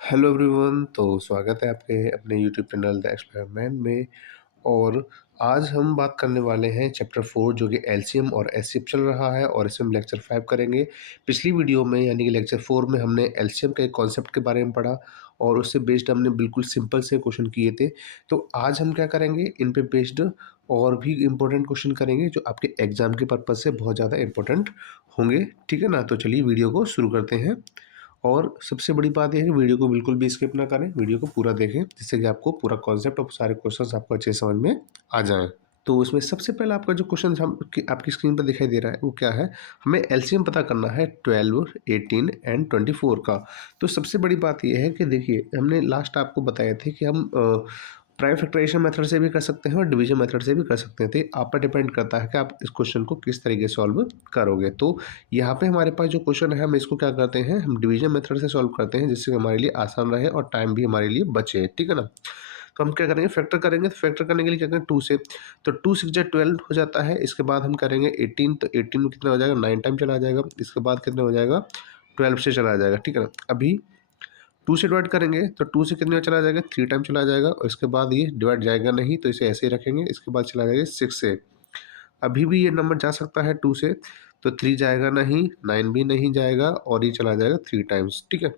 Hello everyone. तो स्वागत है आपके अपने यूट्यूब चैनल द एक्सपेरिमेंट में। और आज हम बात करने वाले हैं चैप्टर 4 जो कि एलसीएम और एचसीएफ चल रहा है, और इसमें हम लेक्चर 5 करेंगे। पिछली वीडियो में यानी कि लेक्चर 4 में हमने एलसीएम के कॉन्सेप्ट के बारे में पढ़ा और उससे बेस्ड हमने बिल्कुल सिंपल से क्वेश्चन किए थे। तो आज हम क्या करेंगे, इन पे बेस्ड और भी इम्पोर्टेंट क्वेश्चन करेंगे जो आपके एग्जाम के पर्पज़ से बहुत ज़्यादा इंपॉर्टेंट होंगे। ठीक है ना, तो चलिए वीडियो को शुरू करते हैं। और सबसे बड़ी बात यह है कि वीडियो को बिल्कुल भी स्किप ना करें, वीडियो को पूरा देखें जिससे कि आपको पूरा कॉन्सेप्ट और सारे क्वेश्चंस आपको अच्छे समझ में आ जाएं। तो इसमें सबसे पहला आपका जो क्वेश्चन आपकी स्क्रीन पर दिखाई दे रहा है वो क्या है, हमें एलसीएम पता करना है 12, 18 एंड 24 का। तो सबसे बड़ी बात यह है कि देखिए, हमने लास्ट आपको बताया थे कि हम प्राइम फैक्टराइजेशन मेथड से भी कर सकते हैं और डिवीजन मेथड से भी कर सकते हैं। तो ये आप पर डिपेंड करता है कि आप इस क्वेश्चन को किस तरीके से सॉल्व करोगे। तो यहाँ पे हमारे पास जो क्वेश्चन है हम इसको क्या करते हैं, हम डिवीजन मेथड से सॉल्व करते हैं जिससे हमारे लिए आसान रहे और टाइम भी हमारे लिए बचे। ठीक है ना। तो हम क्या करेंगे, फैक्टर करेंगे। तो फैक्टर करने के लिए क्या करेंगे, 2 से। तो 2 6 जा 12 हो जाता है। इसके बाद हम करेंगे 18, तो 18 में कितना हो जाएगा, 9 टाइम चला जाएगा। इसके बाद कितना हो जाएगा, 12 से चला जाएगा। ठीक है ना। अभी 2 से डिवाइड करेंगे तो 2 से कितने में चला जाएगा, 3 टाइम चला जाएगा। और इसके बाद ये डिवाइड जाएगा नहीं तो इसे ऐसे ही रखेंगे। इसके बाद चला जाएगा 6 से। अभी भी ये नंबर जा सकता है 2 से, तो 3 जाएगा नहीं, 9 भी नहीं जाएगा और ये चला जाएगा 3 टाइम्स। ठीक है।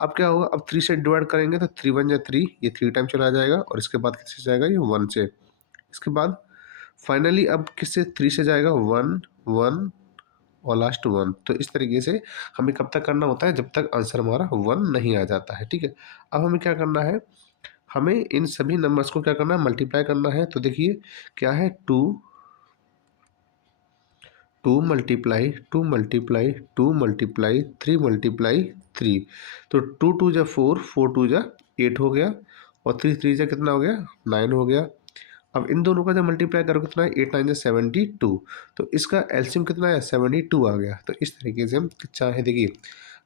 अब क्या होगा, अब 3 से डिवाइड करेंगे तो 3 1 जा 3, ये 3 टाइम चला जाएगा। और इसके बाद किससे जाएगा, ये 1 से। इसके बाद फाइनली अब किससे, 3 से जाएगा 1 1 और लास्ट 1। तो इस तरीके से हमें कब तक करना होता है, जब तक आंसर हमारा 1 नहीं आ जाता है। ठीक है। अब हमें क्या करना है, हमें इन सभी नंबर्स को क्या करना है, मल्टीप्लाई करना है। तो देखिए क्या है, 2 2 मल्टीप्लाई 2 मल्टीप्लाई 2 मल्टीप्लाई 3 मल्टीप्लाई 3। तो 2 2 जा 4, 4 2 जा 8 हो गया, और 3 3 जा कितना हो गया, 9 हो गया। अब इन दोनों का जब मल्टीप्लाई करो कितना है, 8 9 जा 72। तो इसका एलसीएम कितना है, 72 आ गया। तो इस तरीके से हम चाहे देखिए,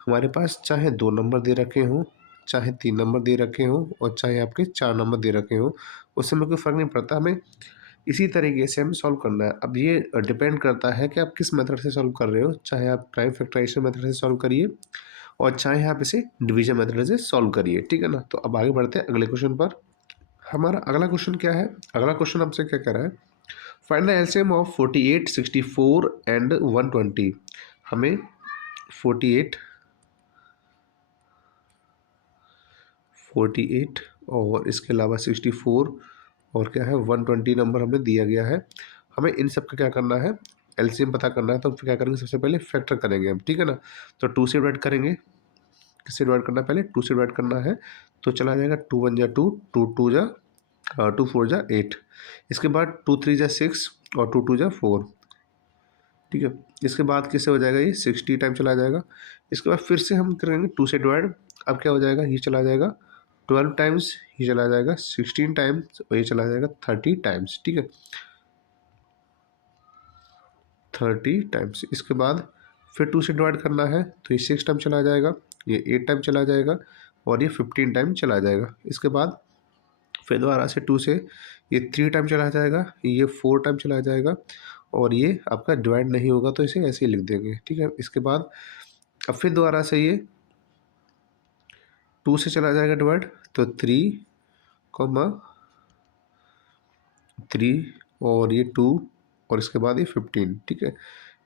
हमारे पास चाहे 2 नंबर दे रखे हों, चाहे 3 नंबर दे रखे हों, और चाहे आपके 4 नंबर दे रखे हों, उससे हमें कोई फ़र्क नहीं पड़ता। हमें इसी तरीके से हमें सॉल्व करना है। अब ये डिपेंड करता है कि आप किस मेथड से सॉल्व कर रहे हो, चाहे आप प्राइम फैक्टराइजेशन मेथड से सॉल्व करिए और चाहे आप इसे डिवीजन मेथड से सॉल्व करिए। ठीक है ना। तो अब आगे बढ़ते हैं अगले क्वेश्चन पर। हमारा अगला क्वेश्चन क्या है, अगला क्वेश्चन हमसे क्या कह रहा है, find the LCM of 48, 64 and 120। हमें 48 48 और इसके अलावा 64 और क्या है 120 नंबर हमें दिया गया है। हमें इन सब का क्या करना है, एलसीएम पता करना है। तो हम क्या करेंगे, सबसे पहले फैक्टर करेंगे हम। ठीक है ना। तो 2 से डिवाइड करेंगे, किससे डिवाइड करना है, पहले 2 से डिवाइड करना है। तो चला जाएगा 2 1 जा 2, 2 2 जा 2 4 जा 8। इसके बाद 2 3 जा 6 और 2 2 जा 4। ठीक है। इसके बाद किससे हो जाएगा, ये 60 टाइम चला जाएगा। इसके बाद फिर से हम करेंगे 2 से डिवाइड। अब क्या हो जाएगा, ये चला जाएगा 12 टाइम्स, ये चला जाएगा 16 टाइम्स और ये चला जाएगा 30 टाइम्स। ठीक है, 30 टाइम्स। इसके बाद फिर 2 से डिवाइड करना है तो ये 6 टाइम चला जाएगा, ये 8 टाइम चला जाएगा और ये 15 टाइम चला जाएगा। इसके बाद फिर दोबारा से 2 से ये 3 टाइम चला जाएगा, ये 4 टाइम चला जाएगा और ये आपका डिवाइड नहीं होगा तो इसे ऐसे ही लिख देंगे। ठीक है। इसके बाद अब फिर दोबारा से ये 2 से चला जाएगा डिवाइड, तो 3 कॉमा 3 और ये 2 और इसके बाद ये 15। ठीक है।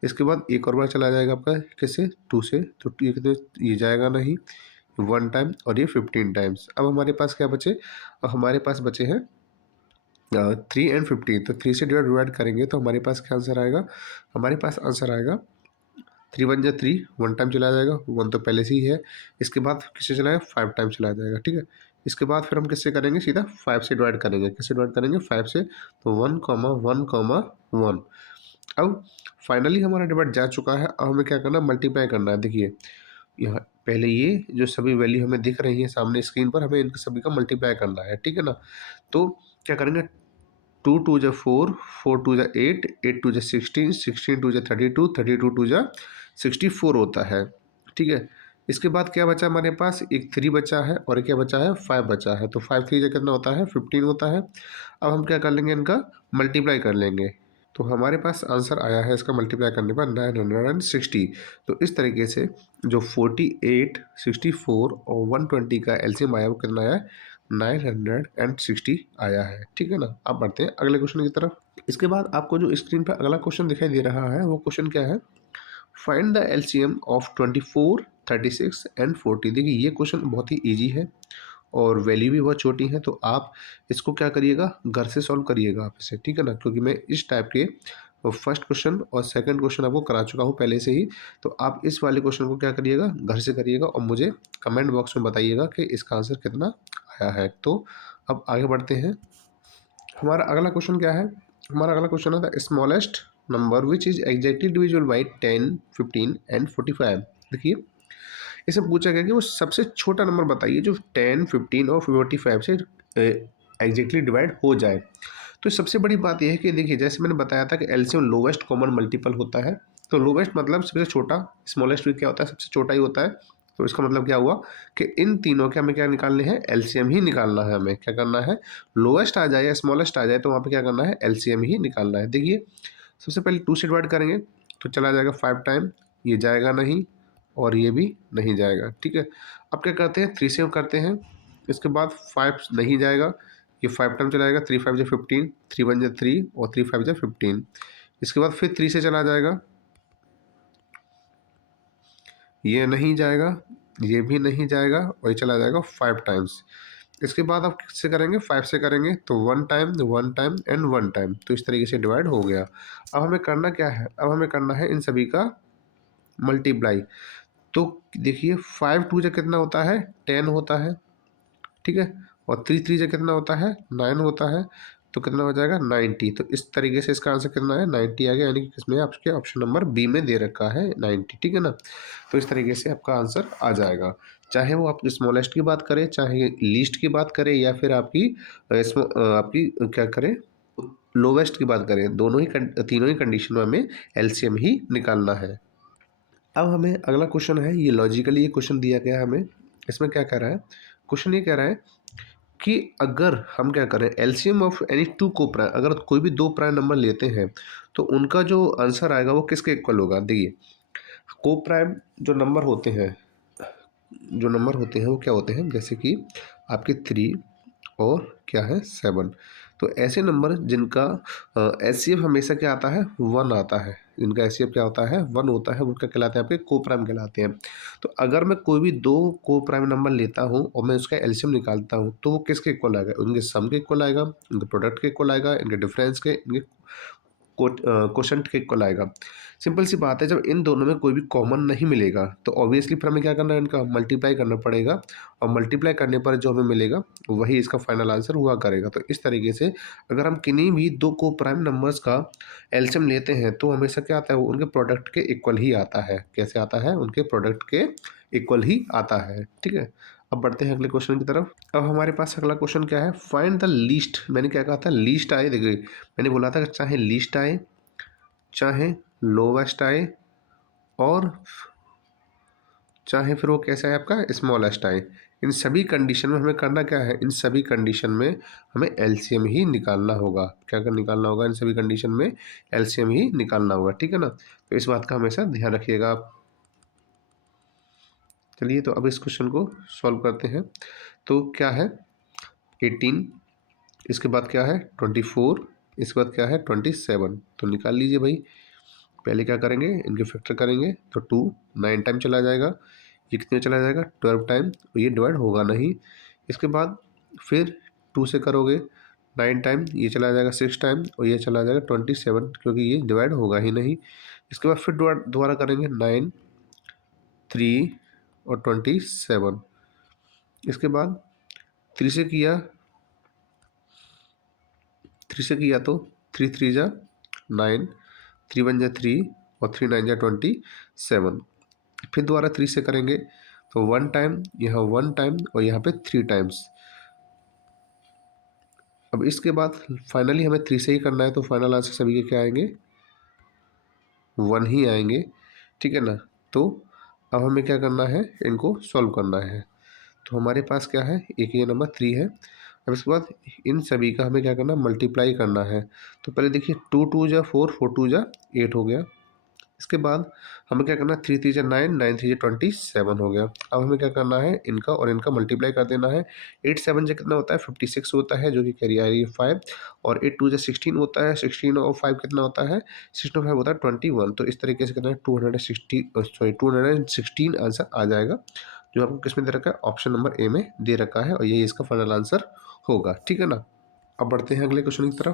इसके बाद एक और बार चला जाएगा आपका कैसे, 2 से, तो ये कितने, ये जाएगा नहीं, 1 टाइम और ये 15 टाइम्स। अब हमारे पास क्या बचे, अब हमारे पास बचे हैं 3 एंड 15। तो 3 से डिवाइड करेंगे तो हमारे पास क्या आंसर आएगा, हमारे पास आंसर आएगा 3 1 जा 3, 1 टाइम चला जाएगा, 1 तो पहले से ही है। इसके बाद किससे चलाएगा, 5 टाइम चला जाएगा। ठीक है। इसके बाद फिर हम किससे करेंगे, सीधा 5 से डिवाइड करेंगे। किससे डिवाइड करेंगे, 5 से। तो 1 1 1। अब फाइनली हमारा डिवाइड जा चुका है। अब हमें क्या करना है, मल्टीप्लाई करना है। देखिए यहाँ पहले ये जो सभी वैल्यू हमें दिख रही है सामने स्क्रीन पर, हमें इनके सभी का मल्टीप्लाई करना है। ठीक है ना। तो क्या करेंगे, 2 2 जा 4, 4 2 जा 8, 8 2 जा 16, 16 2 जा 32, 32 2 जा 64 होता है। ठीक है। इसके बाद क्या बचा हमारे पास, एक 3 बचा है और क्या बचा है, 5 बचा है। तो 5 3 जा कितना होता है, 15 होता है। अब हम क्या कर लेंगे, इनका मल्टीप्लाई कर लेंगे। तो हमारे पास आंसर आया है इसका मल्टीप्लाई करने पर 960। तो इस तरीके से जो 48, 64 और 120 का एलसीएम आया वो कितना आया है, 960 आया है। ठीक है ना। अब बढ़ते हैं अगले क्वेश्चन की तरफ। इसके बाद आपको जो स्क्रीन पर अगला क्वेश्चन दिखाई दे रहा है वो क्वेश्चन क्या है, find the LCM of 24, 36 and 40। देखिए ये क्वेश्चन बहुत ही ईजी है और वैल्यू भी बहुत छोटी है, तो आप इसको क्या करिएगा, घर से सॉल्व करिएगा आप इसे। ठीक है ना, क्योंकि मैं इस टाइप के फर्स्ट क्वेश्चन और सेकंड क्वेश्चन आपको करा चुका हूँ पहले से ही। तो आप इस वाले क्वेश्चन को क्या करिएगा, घर से करिएगा और मुझे कमेंट बॉक्स में बताइएगा कि इसका आंसर कितना आया है। तो अब आगे बढ़ते हैं। हमारा अगला क्वेश्चन क्या है, हमारा अगला क्वेश्चन है the smallest number which is exactly divisible by 10, 15 and 45। देखिए इसमें पूछा गया कि वो सबसे छोटा नंबर बताइए जो 10, 15 और 45 से एग्जैक्टली डिवाइड हो जाए। तो सबसे बड़ी बात यह है कि देखिए जैसे मैंने बताया था कि एलसीएम लोवेस्ट कॉमन मल्टीपल होता है। तो लोवेस्ट मतलब सबसे छोटा, स्मॉलेस्ट भी क्या होता है, सबसे छोटा ही होता है। तो इसका मतलब क्या हुआ कि इन तीनों के हमें क्या निकालने हैं, एलसीएम ही निकालना है। हमें क्या करना है, लोवेस्ट आ जाए या स्मॉलेस्ट आ जाए तो वहाँ पे क्या करना है, एलसीएम ही निकालना है। देखिए सबसे पहले 2 से डिवाइड करेंगे तो चला जाएगा 5 टाइम, ये जाएगा नहीं और ये भी नहीं जाएगा। ठीक है। अब क्या करते हैं, 3 से करते हैं। इसके बाद 5 नहीं जाएगा, ये 5 टाइम चला जाएगा, 3 5 जा 15, 3 1 जा 3 और 3 5 जा 15। इसके बाद फिर 3 से चला जाएगा, ये नहीं जाएगा, ये भी नहीं जाएगा और ये चला जाएगा 5 टाइम्स। इसके बाद आप किससे करेंगे, 5 से करेंगे तो 1 टाइम, 1 टाइम एंड 1 टाइम। तो इस तरीके से डिवाइड हो गया। अब हमें करना क्या है, अब हमें करना है इन सभी का मल्टीप्लाई। तो देखिए 5 2 जा कितना होता है, 10 होता है। ठीक है। और 3 3 से कितना होता है, 9 होता है। तो कितना हो जाएगा, 90। तो इस तरीके से इसका आंसर कितना है, 90 आ गया। यानी कि इसमें आपके ऑप्शन नंबर बी में दे रखा है 90। ठीक है ना। तो इस तरीके से आपका आंसर आ जाएगा। चाहे वो आप स्मॉलेस्ट की बात करें, चाहे लीस्ट की बात करें, या फिर आपकी आपकी क्या करें, लोवेस्ट की बात करें, दोनों ही तीनों ही कंडीशन में हमें एलसीएम ही निकालना है। अब हमें अगला क्वेश्चन है, ये लॉजिकली ये क्वेश्चन दिया गया है हमें। इसमें क्या कह रहा है, क्वेश्चन ये कह रहा है कि अगर हम क्या करें, एलसीएम ऑफ एनी टू को प्राइम, अगर कोई भी दो प्राइम नंबर लेते हैं तो उनका जो आंसर आएगा वो किसके इक्वल होगा। देखिए को प्राइम जो नंबर होते हैं, जो नंबर होते हैं वो क्या होते हैं, जैसे कि आपके 3 और क्या है 7। तो ऐसे नंबर जिनका एचसीएफ हमेशा क्या आता है, 1 आता है। इनका एचसीएफ क्या होता है, 1 होता है, वो क्या कहलाते हैं, आपके को प्राइम कहलाते हैं। तो अगर मैं कोई भी दो को प्राइम नंबर लेता हूँ और मैं उसका एलसीएम निकालता हूँ तो वो किसके इक्वल आएगा, उनके सम के इक्वल आएगा, इनके प्रोडक्ट के इक्वल आएगा, इनके डिफरेंस के, इनके क्वोशंट के इक्वल आएगा। सिंपल सी बात है, जब इन दोनों में कोई भी कॉमन नहीं मिलेगा तो ऑब्वियसली फिर हमें क्या करना है, इनका मल्टीप्लाई करना पड़ेगा। और मल्टीप्लाई करने पर जो हमें मिलेगा वही इसका फाइनल आंसर हुआ करेगा। तो इस तरीके से अगर हम किन्हीं भी दो को प्राइम नंबर्स का एलसीएम लेते हैं तो हमेशा क्या आता है, वो उनके प्रोडक्ट के इक्वल ही आता है। कैसे आता है, उनके प्रोडक्ट के इक्वल ही आता है। ठीक है। अब बढ़ते हैं अगले क्वेश्चन की तरफ। अब हमारे पास अगला क्वेश्चन क्या है, फाइंड द लीस्ट। मैंने क्या कहा था, लीस्ट आए। देखिए मैंने बोला था कि चाहे लीस्ट आए, चाहे लोवेस्ट आए, और चाहे फिर वो कैसा है आपका स्मॉलेस्ट आए, इन सभी कंडीशन में हमें करना क्या है, इन सभी कंडीशन में हमें एलसीएम ही निकालना होगा। क्या कर निकालना होगा, इन सभी कंडीशन में एलसीएम ही निकालना होगा। ठीक है ना। तो इस बात का हमेशा ध्यान रखिएगा आप। चलिए तो अब इस क्वेश्चन को सॉल्व करते हैं। तो क्या है 18, इसके बाद क्या है 24, इसके बाद क्या है 27। तो निकाल लीजिए भाई। पहले क्या करेंगे, इनके फैक्टर करेंगे तो 2 9 टाइम चला जाएगा, ये कितने चला जाएगा 12 टाइम, तो ये डिवाइड होगा नहीं। इसके बाद फिर 2 से करोगे 9 टाइम, ये चला जाएगा 6 टाइम और ये चला जाएगा 27, क्योंकि ये डिवाइड होगा ही नहीं। इसके बाद फिर दोबारा करेंगे 9, 3 और 27। इसके बाद 3 से किया, 3 से किया तो 3 3 जा 9, 3 1 जा 3 और 3 9 जा 27। फिर दोबारा 3 से करेंगे तो 1 टाइम, यहाँ 1 टाइम और यहाँ पे 3 टाइम्स। अब इसके बाद फाइनली हमें 3 से ही करना है, तो फाइनल आंसर सभी के क्या आएंगे, 1 ही आएंगे। ठीक है ना। तो अब हमें क्या करना है, इनको सॉल्व करना है। तो हमारे पास क्या है, एक ये नंबर 3 है, अब इसके बाद इन सभी का हमें क्या करना है, मल्टीप्लाई करना है। तो पहले देखिए 2 2 जा 4, 4 2 जा 8 हो गया। इसके बाद हमें क्या करना है, 3 3 जा 9, 9 3 जा 27 हो गया। अब हमें क्या करना है, इनका और इनका मल्टीप्लाई कर देना है। 8 7 जा कितना होता है, 56 होता है, जो कि कैरी आ रही है 5। और 8 2 जा 16 होता है, 16 और 5 कितना होता है, 16 और 5 होता है 21। तो इस तरीके से कितना है, 216 आंसर आ जाएगा, जो आपको किस में दे रखा है, ऑप्शन नंबर ए में दे रखा है, और यही इसका फाइनल आंसर होगा। ठीक है ना। अब बढ़ते हैं अगले क्वेश्चन की तरफ।